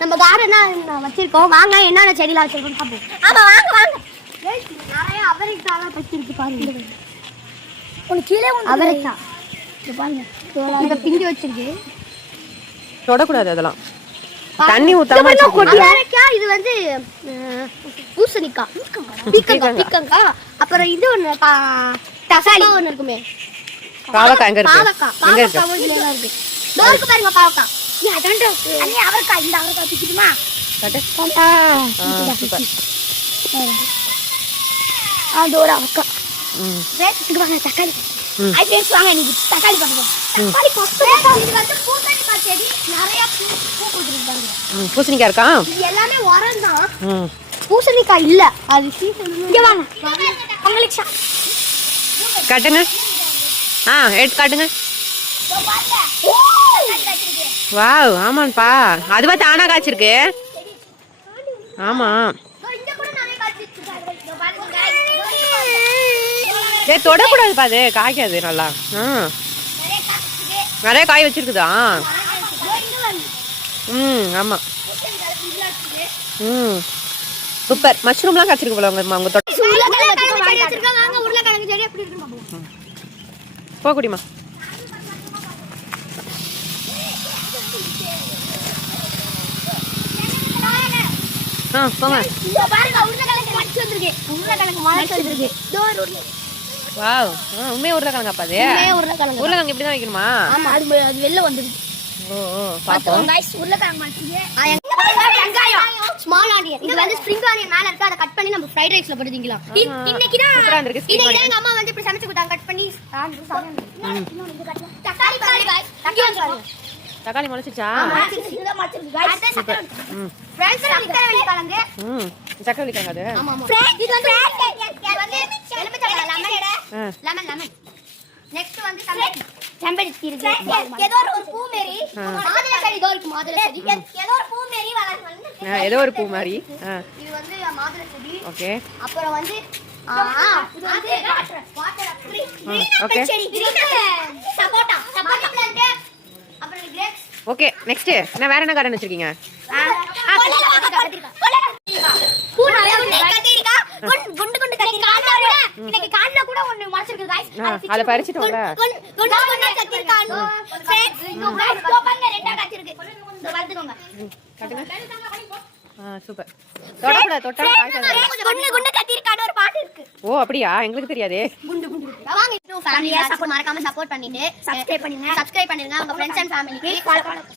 நம்ம கார்டனா வச்சிருக்கோம். வாங்க என்னென்ன செடிலாம் வச்சிருக்கோம் பாப்போம். ஆமா வாங்க வாங்க. நிறைய அவரைக்காய் வச்சிருக்கு பாருங்க. ஒன்னு கீழே வந்து அவரைக்காய். இது பாருங்க. இத பிஞ்சு வச்சிருக்கு. தொடக்கூடாது அதெல்லாம். தண்ணி ஊத்தாம அவரைக்காய். இது வந்து பூசணிக்காய். பீக்கங்காய். அப்புறம் இது ஒன்னு தக்காளி ஒன்னு இருக்குமே. பாவக்காய் எங்க இருக்கு? பாவக்காய் இதுல இருக்கு. டோருக்கு பாருங்க பாவக்காய். அதான்டா அண்ணே அவரைக்காய். இந்த அவரைக்காய் பிடிக்குமா? கட்டு. சூப்பர். டோர் அவரைக்காய். வேஸ்ட்டுக்கு வாங்க தக்காளி. ஐ ஃப்ரெண்ட்ஸ் வாங்க நீங்க தக்காளி பாருங்க. தக்காளி பாருங்க. இது வந்து பூசணிக்காய் செடி. நிறைய பூ கொடுத்துருக்காங்க. பூசணிக்காய் இருக்கா? இது எல்லாமே உரம் தான். பூசணிக்காய் இல்ல. அது சீசன். இங்க வாங்க. உங்களுக்கு கட்டுங்க. எடுத்து காட்டுங்க. வாவ், ஆமாப்பா. அதுவா தானா காய்ச்சிருக்கு. ஆமா. தொடக்கூடாது பாது, காய்க்காது நல்லா. நிறைய காய் வச்சிருக்குதா? ஆமா. சூப்பர். மஷ்ரூம்லாம் காய்ச்சிருக்கு போல உங்க தோட்டம். போகுடிமா. போங்க. வாவ், உண்மையா உருளைக்கிழங்காப்பா அது? உருளைக்கிழங்கு இப்படி தான் வைக்கணுமா? ஆமா, அது வெளில வந்துருக்கு. பாப்போம். Small onion. இது வந்து ஸ்ப்ரிங் ஆனியன் மேல இருக்கு. அத கட் பண்ணி நம்ம ஃப்ரைட் ரைஸ்ல போட்டு திங்கலாம். இன்னைக்கு தான் சூப்பரா இருக்கு. இன்னைக்கு எங்க அம்மா வந்து இப்படி சமைச்சு கொடுத்தாங்க. கட் பண்ணி தக்காளி பாருங்க गाइस. தக்காளி முளைச்சிச்சா? இதுல மச்சிருக்கு गाइस. ஃப்ரெண்ட்ஸ் சக்கரை கிழங்கு. சக்கரை கிழங்கு அது. ஆமா ஆமா. இது வந்து லெமன். நெக்ஸ்ட் வந்து செம்பருத்தி இருக்கு. ஏதோ ஒரு பூ மேரி. மாதுளை செடி இருக்கு. மாதுளை செடி. ஏதோ ஒரு பூ மேரி வளருது. ஏதோ ஒரு பூ மாதிரி. இது வந்து மாதுளை செடி. ஓகே. அப்புறம் வந்து இது வந்து வாட்டர் ஆப்பிள். ஓகே. சப்போட்டா பிளான்ட். அப்புறம் கிரேப்ஸ். ஓகே, நெக்ஸ்ட் என்ன வேற என்ன கார்டன் வச்சிருக்கீங்க? பூ நல்லா கத்திரிக்காய். குண்டு கத்திரிக்காய். இன்னைக்கு கால்ல கூட ஒன்னு மறைச்சிருக்கு गाइस. அத பறிச்சிட்டு வாங்க. குண்டு கத்திரிக்காய். ஃப்ரெண்ட்ஸ் இங்க பாருங்க ரெண்டா கத்திருக்கு. இந்த வந்துங்க. காட்டுங்க. சூப்பர். தொடக்கூடாது, தொட்டா காய்க்காது. குண்டு கத்திரிக்காய் ஒரு பாட்டு இருக்கு. ஓ அப்படியா? எங்களுக்கு தெரியாதே. குண்டு வாங்க இன்னும் ஃபேமிலியா மறக்காம சப்போர்ட் பண்ணிட்டு சப்ஸ்கிரைப் பண்ணுங்க. உங்க ஃப்ரெண்ட்ஸ் அண்ட் ஃபேமிலிக்கு